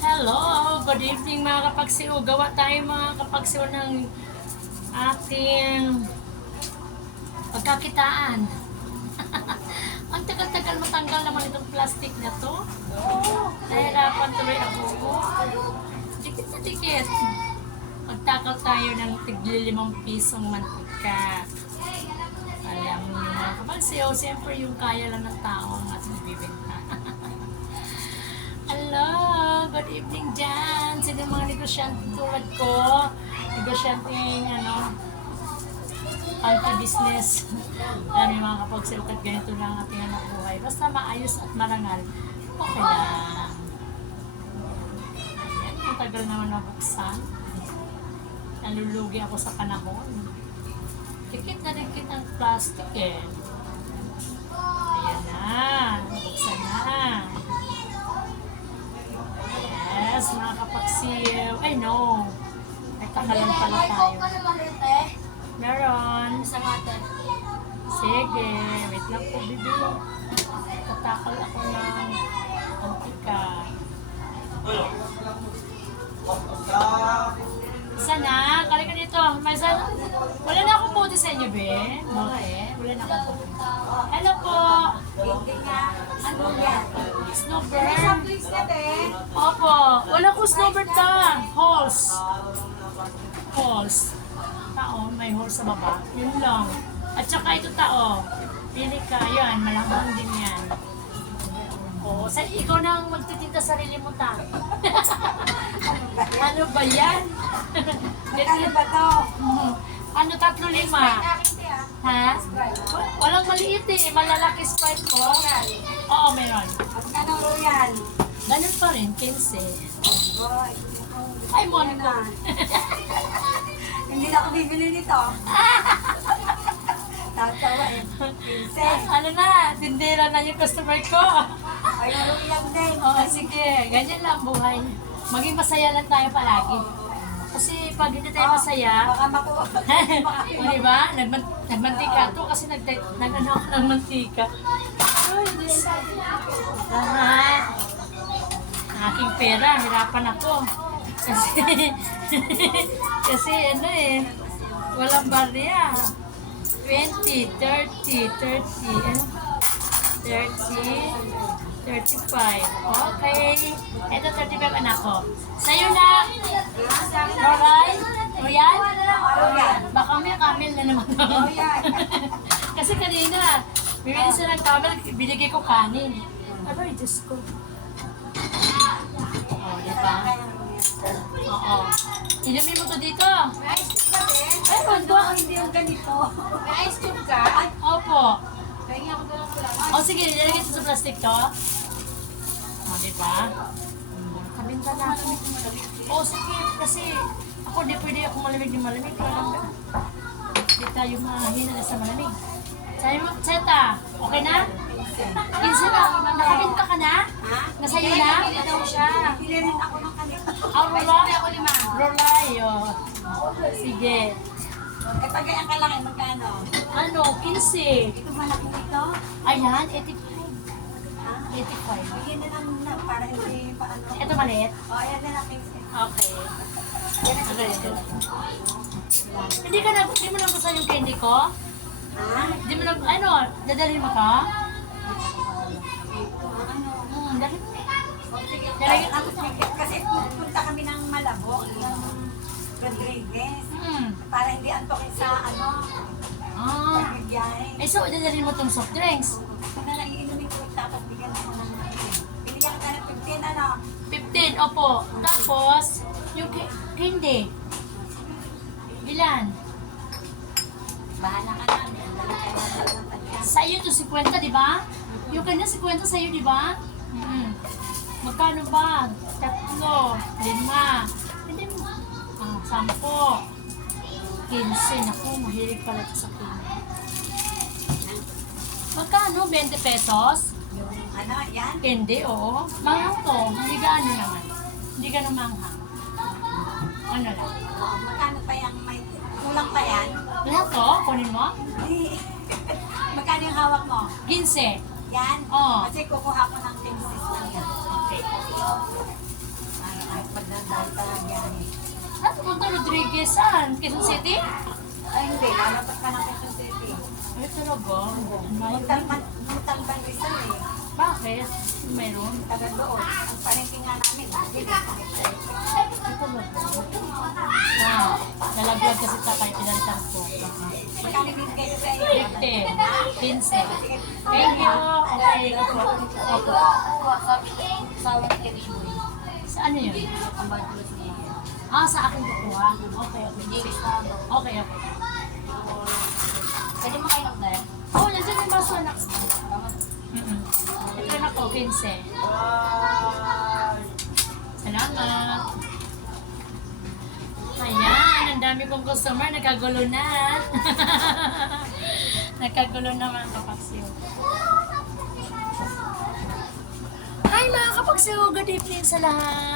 Hello! Good evening mga kapagsiw. Gawa tayo mga kapagsiw ng ating pagkakitaan. Ang tagal-tagal matanggal naman itong plastic na to. Nahirapan tuloy ako. Dikit na dikit. Magtakaw tayo ng tig-5 pisong mantika. Alam mo yung mga kapagsiw, siyempre yung kaya lang ng tao ang ating bibenta. Hello! Good evening dyan! Sino yung mga negosyante tulad ko? Negosyanteng, anti-business. Yan yung mga kapagsilukat, ganito lang ang ating anak buhay. Basta maayos at marangal, okay lang. Ayan, ang tagal naman nabuksan. Nalulugi ako sa panahon. Dikit na dikit ang plastic eh. Ayan na, nabuksan na. Yes, mga kapagsiw. Ay, no. Nagkakalan pala tayo. Meron. Sige. Wait lang po, bibi. Tatakal ako ng antika. Sana, kali ka dito. Wala na akong puti sa inyo, be. Wala na akong puti. Hello po. Ano yan? Snowbird. Opo. Wala ko snowbird na. Halls. Tao, may halls sa baba. Yun lang. At saka ito tao. Pili ka. Yan, malamang din yan. Oo. Ikaw na ang magtitinda sarili mo ta. Ano ba yan? Ano ba to? Ano, 3-5? Ha? Walang maliit eh. Malalaki Sprite ko. Oo, meron. Ano royal? Ganun pa rin, 15. Boy. Ay, Monica. Hindi na ako bibili nito. Tatawa eh. Pinsen. Ano na, tindera na yung customer ko. Ay, royal din. Oo, sige. Ganyan lang buhay. Maging masaya lang tayo palagi. Kasi pag hindi tayo masaya, Baka makuha. o diba? Nagmantika to kasi nag-ano ako ng mantika. Ay, Diyos. Lahat. Aking pera, hirapan ako. Kasi ano eh, walang barya. 20, 30, 35. Okay. Ito 35 anak ko. Sa'yo na. Royal? Baka may camel na naman ako. Kasi kanina, bibili siya ng camel, binigay ko kanin. Aray, Diyos ko. Oo, diba? Oo. Inumin mo to dito. Ay, wando. Hindi yung ganito. May ice cube ka? Opo. Kaya ako dalang pula. O sige, nilagay ito sa plastic to. O, diba? Kabinta na ako. O, sige, kasi ako di pwede ako malamig ng malamig. Parang di tayo mahina na sa malamig. Sabi mo, Cheta, okay na? Kinsa na, nakabinta ka na? Ha? Nasa'yo na? Pili daw siya. Bili rin ako ng kanito. Rolay? Ako 5. Rolay, o. Sige. Eh, pag ganyan ka lang, magkano? Ano, 15. Ito malaki nito. Ayan, 85. Ha? 85. Bigyan na lang na para hindi pa ano. Ito maliit? O, ayan na lang. Okay. Okay, ito. Hindi mo na gusto yung candy ko? Ha? Hindi mo na, dadalhin mo ka? Dali mo. Sige, ako kasi pupunta kami ng Malabo, ng Rodriguez. Para hindi antokin sa biyahe. So, dadalhin mo tong soft drinks. Kung na lang iinumin ko, tapos bigyan ako ng binigyan ka ng 15, 15, opo. Tapos, yung candy. Ilan? Bahala ka na. Sa iyo to 50, di ba? Yung kanya 50 sa iyo, di ba? Magkano ba? 3, 5. Hindi mo. 10. 15. Naku, mahilig pala ito sa candy. Magkano? 20 pesos? Yan? Candy, oo. Manghang to. Hindi gaano naman. Hindi ganun manghang. Ano lang. Oo, magkano pa yan? May kulang pa yan? Lahat to? Kunin mo? Hindi. Magkano yung hawak mo? 15. Yan? Oo. Kasi kukuha ko ng 15 lang yan. Okay. Para Rodriguez, saan? Quezon City? Ay, hindi. Lalabas ka ng Quezon City. Ay, talaga? Muntalban Rizal eh. Bakit? Meron? Taga doon. Ang palengke nga namin. Ay, talaga? Wow. Nalaglag kasi tatay, pinalitan ko. Magkano binigay ko sa iyo? 50. 15. Thank you. Okay, opo. Opo. Sa ano yun? Sa akin kukuha. Okay, okay. Okay, okay. Pwede mo kayo na yan? Oh, nandiyan yung baso anak. Ito na ko, 15. Salamat. Ayan, ang dami kong customer. Nagkagulo na. Nagkagulo na mga kapaksiw. Hi mga kapaksiw. Good evening sa lahat.